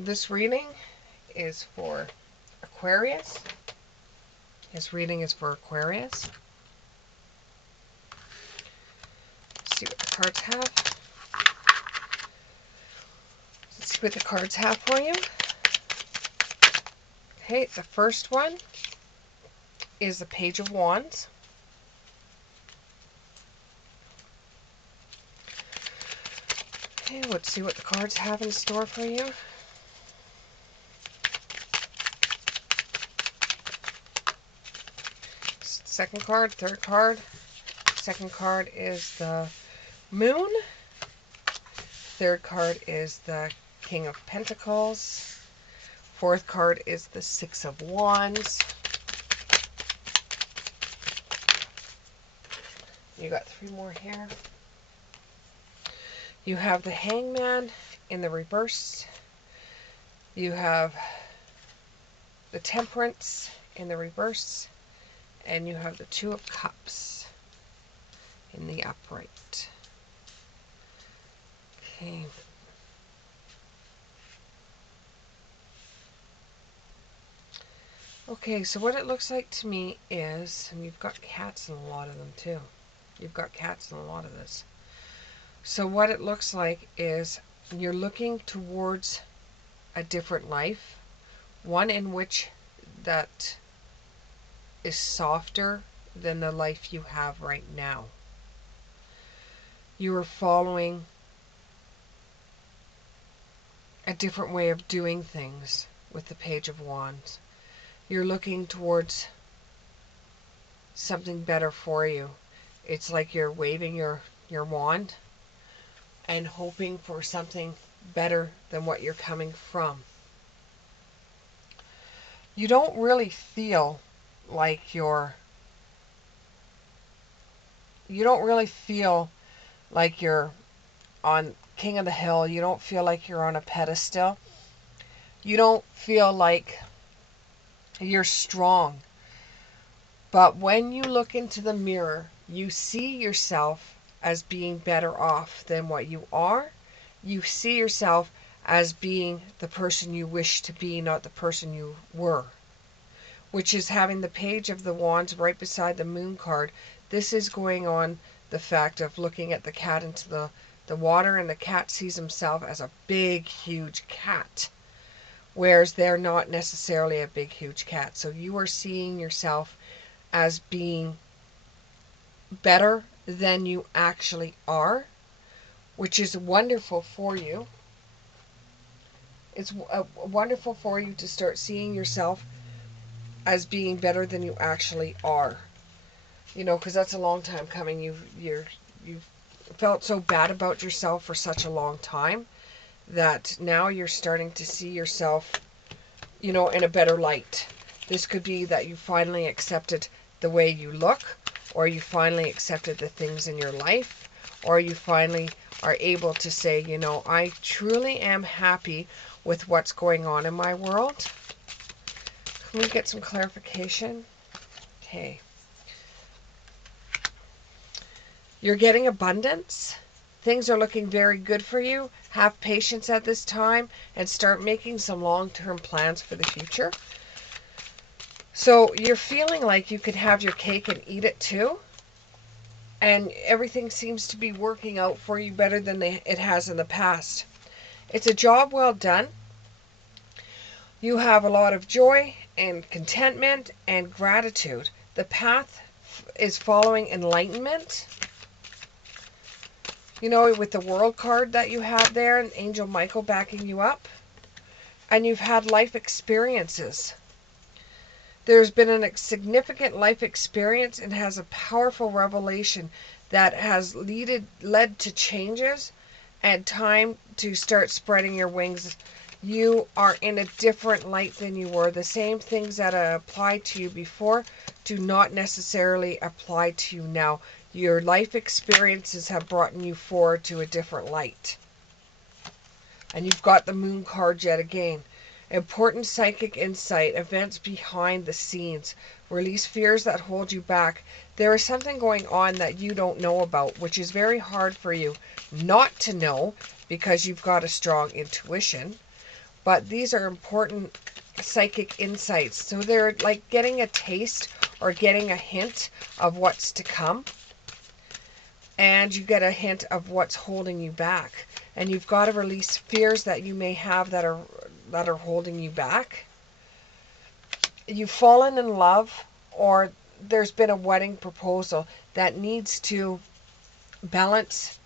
This reading is for Aquarius. This reading is for Aquarius. Let's see what the cards have. Let's see what the cards have for you. Okay, the first one is the Page of Wands. Okay, let's see what the cards have in store for you. Second card, third card. Second card is the Moon. Third card is the King of Pentacles. Fourth card is the Six of Wands. You got three more here. You have the Hangman in the reverse. You have the Temperance in the reverse. And you have the Two of Cups in the upright. Okay. Okay, so what it looks like to me is, and you've got cats in a lot of them too. You've got cats in a lot of this. So what it looks like is you're looking towards a different life. One in which that is softer than the life you have right now. You are following a different way of doing things with the Page of Wands. You're looking towards something better for you. It's like you're waving your wand and hoping for something better than what you're coming from. You don't really feel like you're on King of the Hill. You don't feel like you're on a pedestal. You don't feel like you're strong. But when you look into the mirror, you see yourself as being better off than what you are. You see yourself as being the person you wish to be, not the person you were. Which is having the Page of the Wands right beside the Moon card. This is going on the fact of looking at the cat into the water, and the cat sees himself as a big, huge cat. Whereas they're not necessarily a big, huge cat. So you are seeing yourself as being better than you actually are, which is wonderful for you. It's wonderful for you to start seeing yourself as being better than you actually are. You know, because that's a long time coming. You've felt so bad about yourself for such a long time that now you're starting to see yourself, you know, in a better light. This could be that you finally accepted the way you look, or you finally accepted the things in your life, or you finally are able to say, you know, I truly am happy with what's going on in my world. Can we get some clarification? Okay. You're getting abundance. Things are looking very good for you. Have patience at this time and start making some long-term plans for the future. So you're feeling like you could have your cake and eat it too. And everything seems to be working out for you better than it has in the past. It's a job well done. You have a lot of joy and contentment and gratitude. The path is following enlightenment. You know, with the World card that you have there and Angel Michael backing you up. And you've had life experiences. There's been a significant life experience and has a powerful revelation that has led to changes and time to start spreading your wings. You are in a different light than you were. The same things that applied to you before do not necessarily apply to you now. Your life experiences have brought you forward to a different light. And you've got the Moon card yet again. Important psychic insight, events behind the scenes. Release fears that hold you back. There is something going on that you don't know about, which is very hard for you not to know because you've got a strong intuition. but these are important psychic insights. So they're like getting a taste or getting a hint of what's to come. And you get a hint of what's holding you back. And you've got to release fears that you may have that are holding you back. You've fallen in love, or there's been a wedding proposal that needs to balance.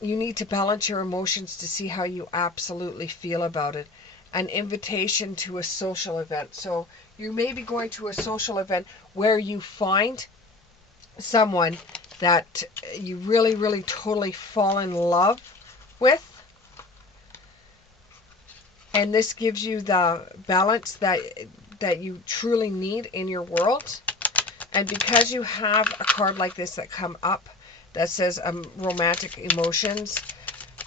You need to balance your emotions to see how you absolutely feel about it. An invitation to a social event. So you may be going to a social event where you find someone that you really, really totally fall in love with. And this gives you the balance that you truly need in your world. And because you have a card like this that come up that says romantic emotions,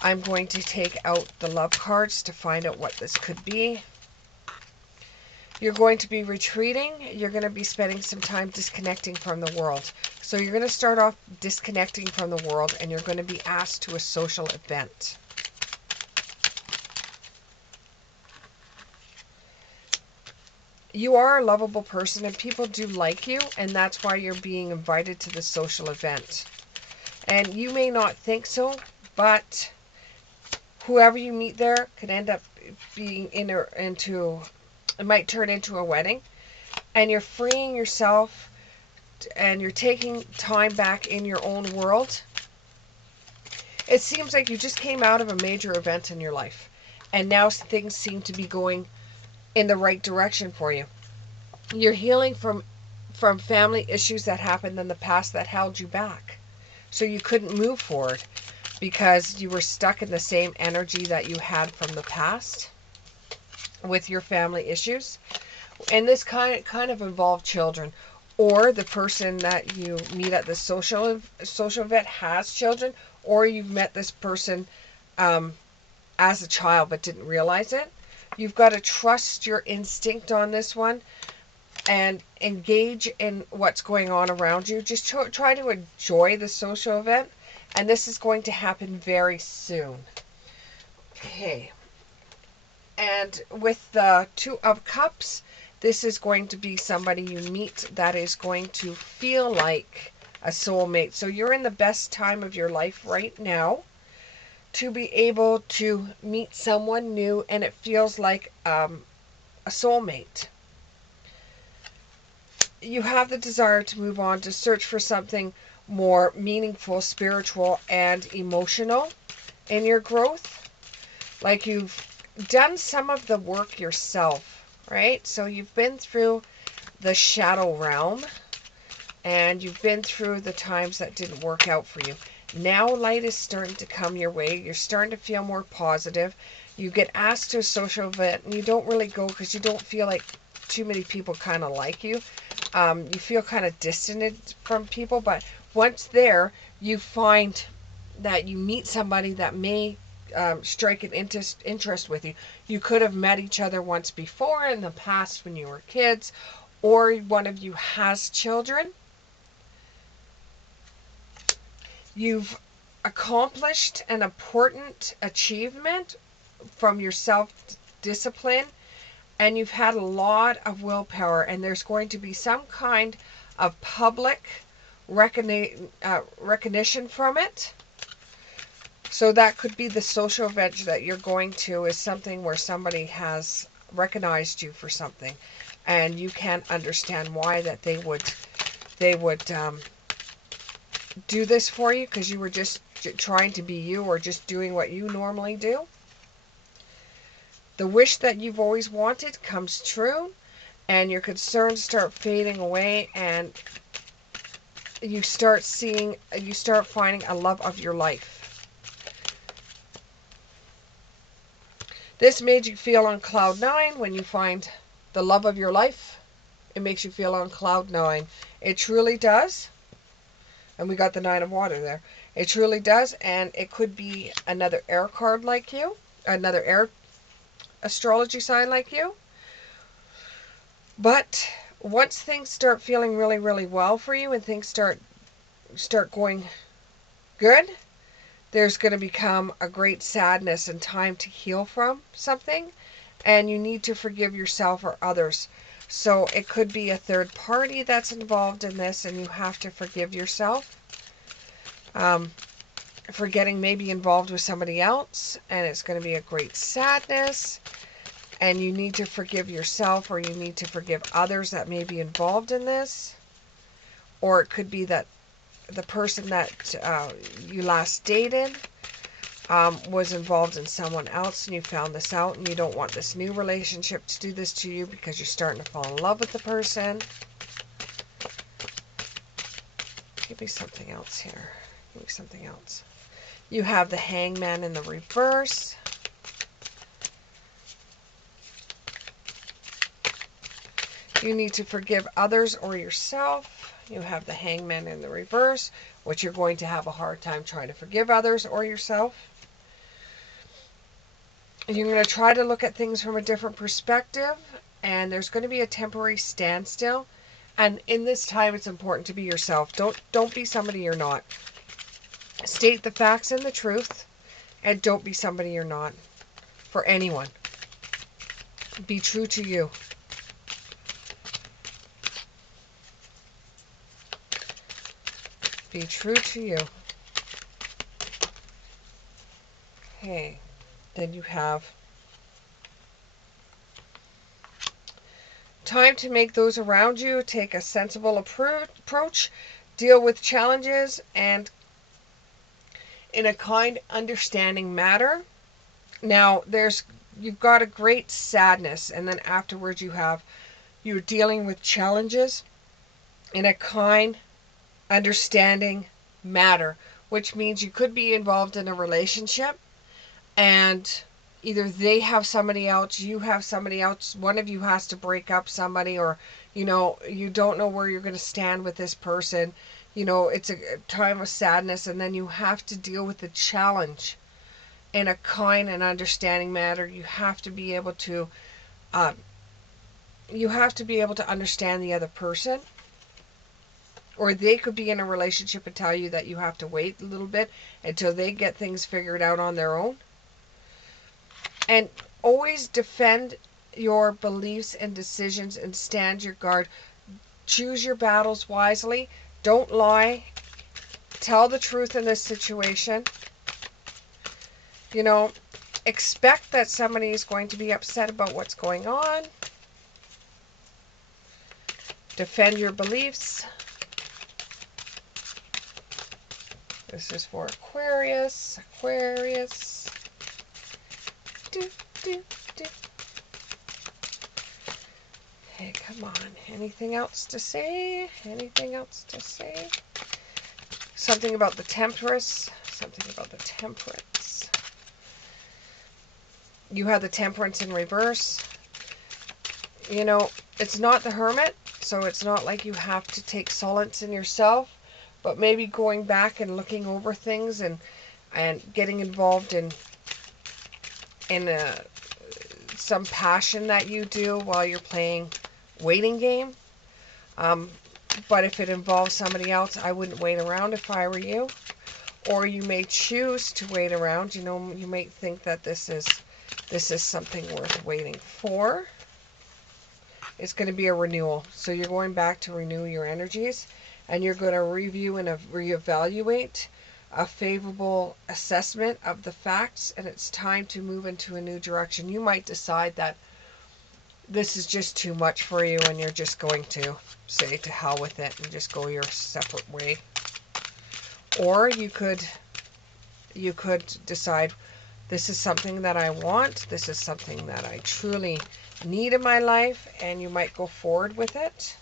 I'm going to take out the love cards to find out what this could be. You're going to be retreating. You're going to be spending some time disconnecting from the world. So you're going to start off disconnecting from the world, and you're going to be asked to a social event. You are a lovable person, and people do like you, and that's why you're being invited to the social event. And you may not think so, but whoever you meet there could end up being it might turn into a wedding. And you're freeing yourself, and you're taking time back in your own world. It seems like you just came out of a major event in your life, and now things seem to be going in the right direction for you. You're healing from family issues that happened in the past that held you back. So you couldn't move forward because you were stuck in the same energy that you had from the past with your family issues. And this kind of involved children, or the person that you meet at the social event has children, or you've met this person as a child but didn't realize it. You've got to trust your instinct on this one and engage in what's going on around you. Just try to enjoy the social event, and this is going to happen very soon. Okay. And with the Two of Cups, this is going to be somebody you meet that is going to feel like a soulmate. So you're in the best time of your life right now to be able to meet someone new, and it feels like a soulmate. You have the desire to move on, to search for something more meaningful, spiritual, and emotional in your growth. Like you've done some of the work yourself, right? So you've been through the shadow realm, and you've been through the times that didn't work out for you. Now light is starting to come your way. You're starting to feel more positive. You get asked to a social event, and you don't really go because you don't feel like too many people kind of like you. You feel kind of distant from people, but once there, you find that you meet somebody that may strike an interest with you. You could have met each other once before in the past when you were kids, or one of you has children. You've accomplished an important achievement from your self-discipline, and you've had a lot of willpower, and there's going to be some kind of public recognition from it. So that could be the social event that you're going to, is something where somebody has recognized you for something, and you can't understand why that they would do this for you, because you were just trying to be you, or just doing what you normally do. The wish that you've always wanted comes true, and your concerns start fading away, and you start finding a love of your life. This made you feel on cloud 9 when you find the love of your life. It makes you feel on cloud 9. It truly does. And we got the 9 of water there. It truly does, and it could be another air card like you, another air astrology sign like you. But once things start feeling really, really well for you, and things start going good, there's going to become a great sadness and time to heal from something, and you need to forgive yourself or others. So it could be a third party that's involved in this, and you have to forgive yourself for getting maybe involved with somebody else, and it's going to be a great sadness, and you need to forgive yourself, or you need to forgive others that may be involved in this. Or it could be that the person that you last dated was involved in someone else, and you found this out, and you don't want this new relationship to do this to you because you're starting to fall in love with the person. Give me something else here. Give me something else. You have the Hangman in the reverse. You need to forgive others or yourself. You have the Hangman in the reverse, which you're going to have a hard time trying to forgive others or yourself. You're going to try to look at things from a different perspective, and there's going to be a temporary standstill. And in this time, it's important to be yourself. Don't be somebody you're not. State the facts and the truth, and don't be somebody you're not for anyone. Be true to you. Be true to you. Okay, then you have time to make those around you take a sensible approach, deal with challenges, and in a kind, understanding manner. Now, you've got a great sadness, and then afterwards you're dealing with challenges in a kind, understanding manner, which means you could be involved in a relationship, and either they have somebody else, you have somebody else, one of you has to break up somebody, or you don't know where you're going to stand with this person. It's a time of sadness, and then you have to deal with the challenge in a kind and understanding manner. You have to be able to understand the other person, or they could be in a relationship and tell you that you have to wait a little bit until they get things figured out on their own. And always defend your beliefs and decisions and stand your guard. Choose your battles wisely. Don't lie. Tell the truth in this situation. Expect that somebody is going to be upset about what's going on. Defend your beliefs. This is for Aquarius. Aquarius. Do, do, do. Hey, come on. Anything else to say? Anything else to say? Something about the Temperance. Something about the Temperance. You have the Temperance in reverse. It's not the Hermit, so it's not like you have to take solace in yourself, but maybe going back and looking over things and getting involved in some passion that you do while you're playing waiting game. But if it involves somebody else, I wouldn't wait around if I were you. Or you may choose to wait around. You may think that this is something worth waiting for. It's going to be a renewal. So you're going back to renew your energies, and you're going to review and reevaluate a favorable assessment of the facts, and it's time to move into a new direction. You might decide that this is just too much for you, and you're just going to say to hell with it and just go your separate way. Or you could decide, this is something that I want, this is something that I truly need in my life, and you might go forward with it.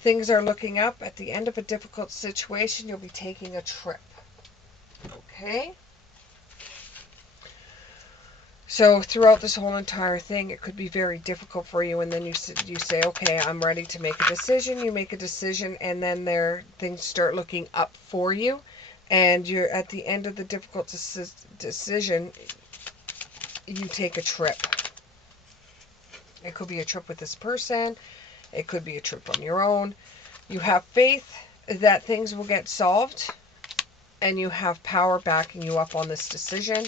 Things are looking up. At the end of a difficult situation, you'll be taking a trip. Okay? So throughout this whole entire thing, it could be very difficult for you, and then you say, okay, I'm ready to make a decision. You make a decision, and then things start looking up for you, and you're at the end of the difficult decision, you take a trip. It could be a trip with this person. It could be a trip on your own. You have faith that things will get solved. and you have power backing you up on this decision.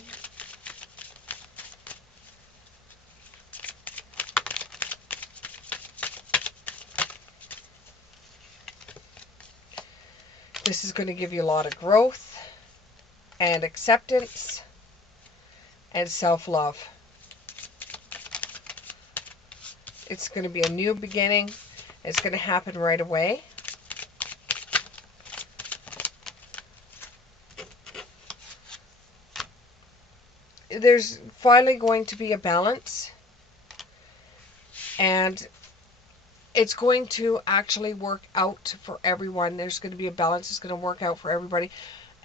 This is going to give you a lot of growth and acceptance and self-love. It's going to be a new beginning. It's going to happen right away. There's finally going to be a balance, and it's going to actually work out for everyone. There's going to be a balance. It's going to work out for everybody.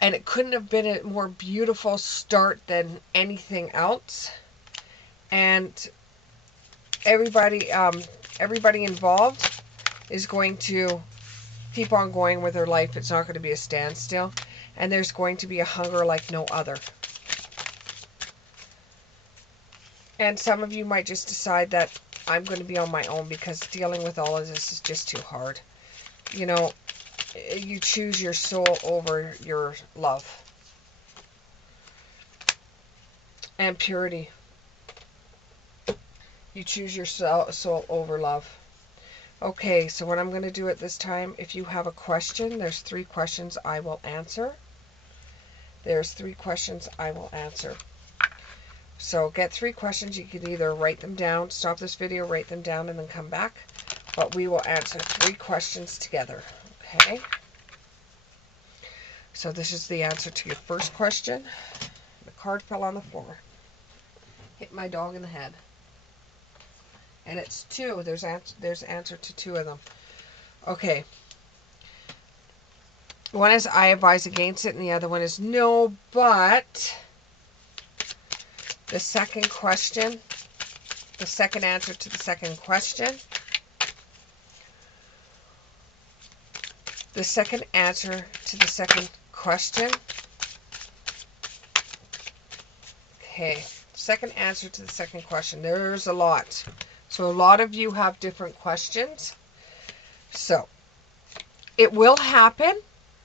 And it couldn't have been a more beautiful start than anything else. And everybody involved is going to keep on going with their life. It's not going to be a standstill. And there's going to be a hunger like no other. And some of you might just decide that I'm going to be on my own because dealing with all of this is just too hard. You know, you choose your soul over your love and purity. You choose your soul over love. Okay, so what I'm going to do at this time, if you have a question, there's 3 questions I will answer. There's 3 questions I will answer. So get 3 questions. You can either write them down, stop this video, write them down, and then come back. But we will answer 3 questions together. Okay? So this is the answer to your first question. The card fell on the floor. Hit my dog in the head. And it's 2. There's answer to 2 of them. Okay. One is I advise against it, and the other one is no, but the second question, the second answer to the second question, the second answer to the second question. Okay, second answer to the second question. There's a lot. So a lot of you have different questions. So it will happen,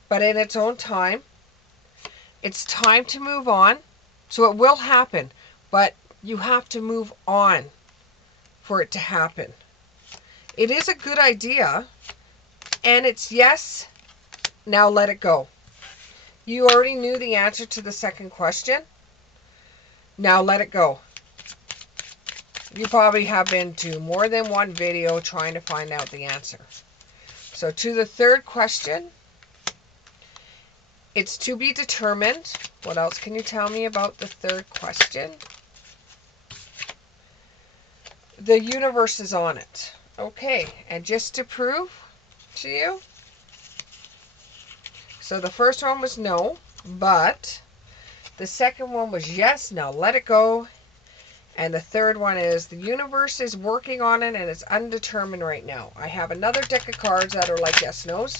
but in its own time. It's time to move on. So it will happen, but you have to move on for it to happen. It is a good idea, and it's yes, now let it go. You already knew the answer to the second question. Now let it go. You probably have been to more than one video trying to find out the answer. So to the third question, it's to be determined. What else can you tell me about the third question? The universe is on it. Okay, and just to prove to you, so the first one was no, but the second one was yes, now let it go. And the third one is the universe is working on it and it's undetermined right now. I have another deck of cards that are like yes, no's,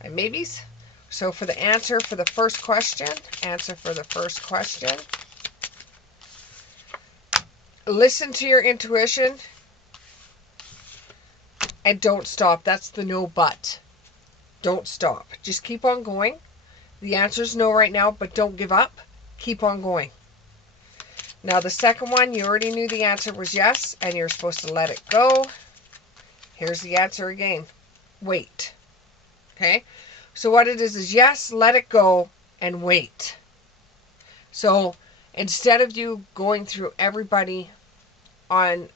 and maybes. So for the answer for the first question, listen to your intuition and don't stop. That's the no but. Don't stop. Just keep on going. The answer is no right now, but don't give up. Keep on going. Now the second one, you already knew the answer was yes, and you're supposed to let it go. Here's the answer again. Wait. Okay? So what it is yes, let it go, and wait. So instead of you going through everybody on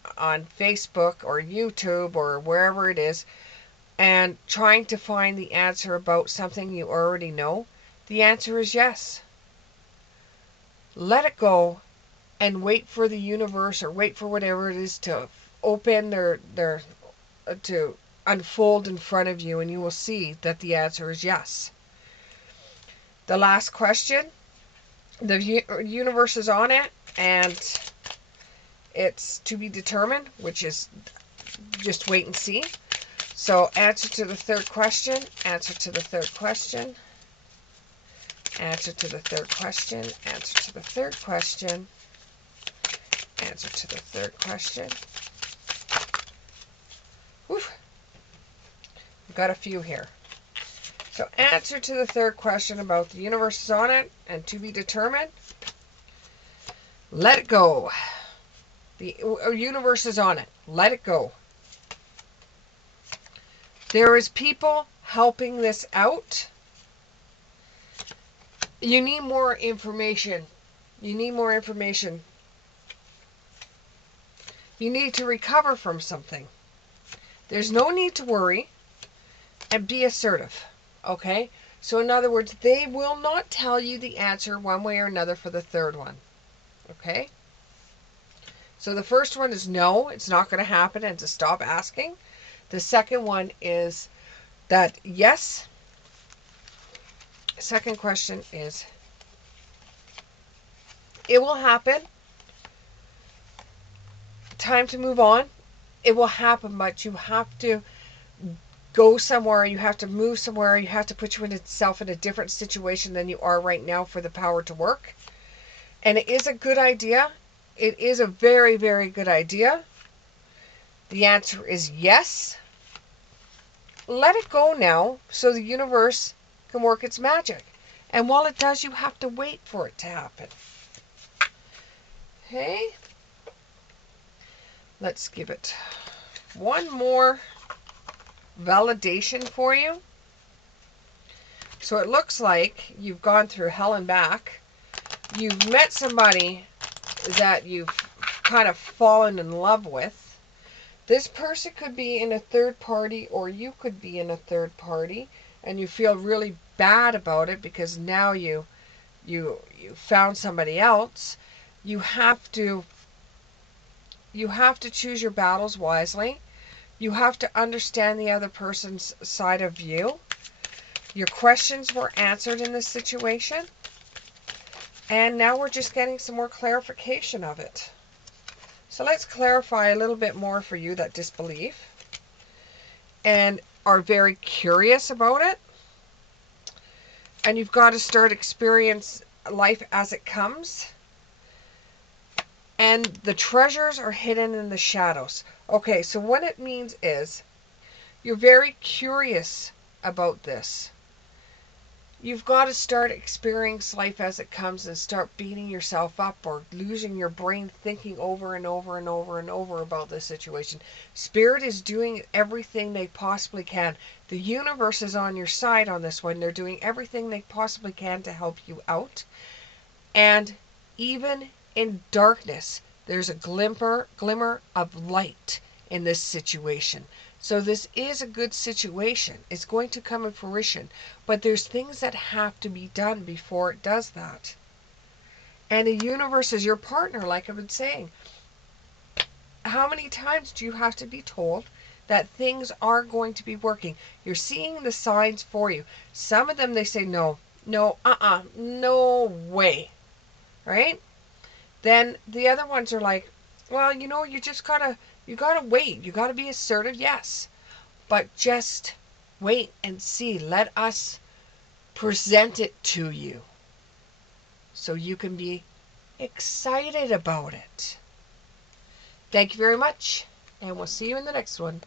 Facebook or YouTube or wherever it is and trying to find the answer about something you already know, the answer is yes. Let it go and wait for the universe or wait for whatever it is to open to unfold in front of you, and you will see that the answer is yes. The last question, the universe is on it, and it's to be determined, which is just wait and see. So answer to the third question, answer to the third question, answer to the third question, answer to the third question, answer to the third question. Whew. We've got a few here. So answer to the third question about the universe is on it and to be determined. Let it go. The universe is on it. Let it go. There is people helping this out. You need more information. You need more information. You need to recover from something. There's no need to worry and be assertive. Okay? So in other words, they will not tell you the answer one way or another for the third one. Okay? So the first one is no, it's not going to happen, and to stop asking. The second one is that yes. Second question is it will happen. Time to move on. It will happen, but you have to go somewhere, you have to move somewhere, you have to put yourself in a different situation than you are right now for the power to work. And it is a good idea. It is a very, very good idea. The answer is yes. Let it go now so the universe can work its magic. And while it does, you have to wait for it to happen. Okay? Let's give it one more validation for you. So it looks like you've gone through hell and back. You've met somebody that you've kind of fallen in love with. This person could be in a third party, or you could be in a third party, and you feel really bad about it because now you found somebody else. You have to choose your battles wisely. You have to understand the other person's side of view. Your questions were answered in this situation. And now we're just getting some more clarification of it. So let's clarify a little bit more for you that disbelief and are very curious about it. And you've got to start experience life as it comes. And the treasures are hidden in the shadows. Okay, so what it means is you're very curious about this. You've got to start experiencing life as it comes and start beating yourself up or losing your brain thinking over and over and over and over about this situation. Spirit is doing everything they possibly can. The universe is on your side on this one. They're doing everything they possibly can to help you out. And even in darkness, there's a glimmer of light in this situation. So this is a good situation. It's going to come in fruition. But there's things that have to be done before it does that. And the universe is your partner, like I've been saying. How many times do you have to be told that things are going to be working? You're seeing the signs for you. Some of them, they say, no, no way. Right? Then the other ones are like, well, you just gotta wait. You gotta be assertive, yes. But just wait and see. Let us present it to you so you can be excited about it. Thank you very much, and we'll see you in the next one.